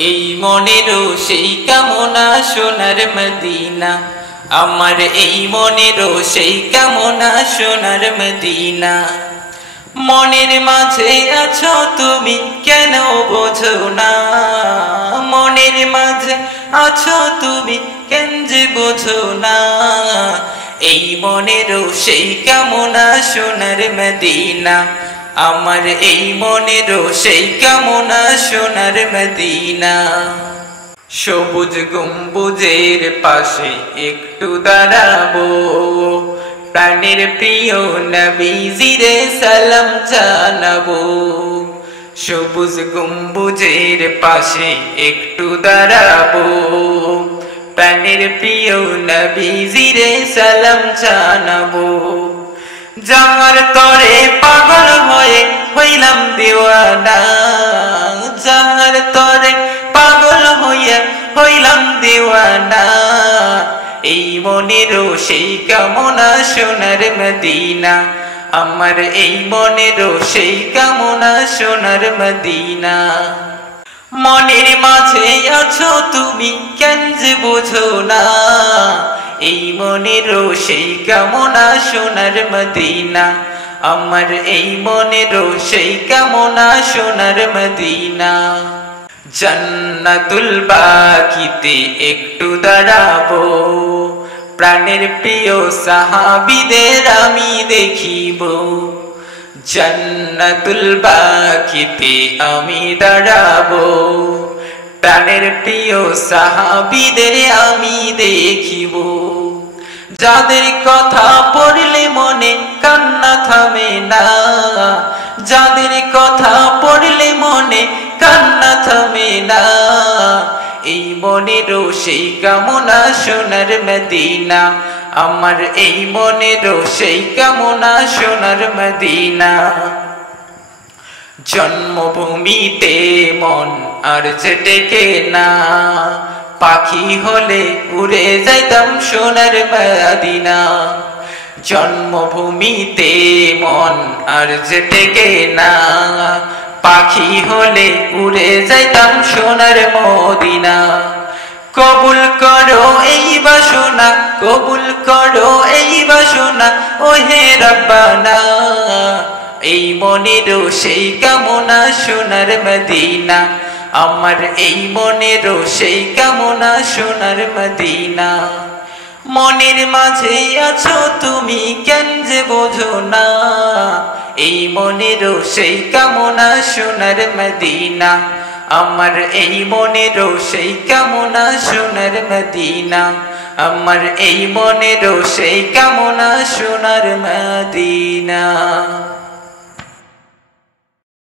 এই মনেরও সেই কামনা সোনার মদিনা, আমার এই মনেরও সেই কামনা সোনার মদিনা। মনের মাঝে আছো তুমি কেন বোঝো না, মনের মাঝে আছো তুমি কেন যে বোঝো না। এই মনেরও সেই কামনা সোনার মদিনা, আমার এই মনেরও সেই কামনা সোনার মদিনা। সবুজ গম্বুজের পাশে একটু দাঁড়াবো, প্রাণের প্রিয় নবীজিরে সালাম জানাবো। সবুজ গম্বুজের পাশে একটু দাঁড়াবো, প্রাণের প্রিয় নবীজিরে সালাম জানাবো। যার তরে পাগল হয়ে হইলাম দিওয়ানা, যার তরে পাগল হয়ে হইলাম দিওয়ানা। এই মনেরও সেই কামনা সোনার মদিনা, আমার এই মনেরও সেই কামনা সোনার মদিনা। মনের মাঝে আছো তুমি কেন যে বোঝো না, এই মনেরও সেই কামনা সোনার মদিনা, আমার এই মনেরও সেই কামনা সোনার মদিনা। জান্নাতুল বাকিতে একটু দাঁড়াবো, প্রাণের প্রিয় সাহাবীদের আমি দেখিব। জান্নাতুল বাকিতে আমি দাঁড়াবো, প্রাণের প্রিয় সাহাবীদের আমি দেখিব। যাদের কথা পড়লে মনে কান্না থামে না, যাদের কথা পড়লে মনে কান্না থামে না। এই মনেরও সেই কামনা সোনার মদিনা, আমার এই মনেরও সেই কামনা সোনার মদিনা। জন্মভূমিতে মন আর যে টেকে না, পাখি হলে উড়ে যাইতাম সোনার মদিনা। জন্মভূমিতে মন আর যে টেকে না, পাখি হলে উড়ে যাইতাম সোনার মদিনা। কবুল করো এই বাসনা, কবুল করো এই বাসনা, ও হে রব্বানা। এই মনেরও সেই কামনা সোনার মদিনা, আমার এই মনেরও সেই কামনা সোনার মদিনা। মনের মাঝে আছো তুমি কেন যে বোঝো না, এই মনেরও সেই কামনা সোনার মদিনা, আমার এই মনেরও সেই কামনা সোনার মদিনা, আমার এই মনেরও সেই কামনা সোনার মদিনা।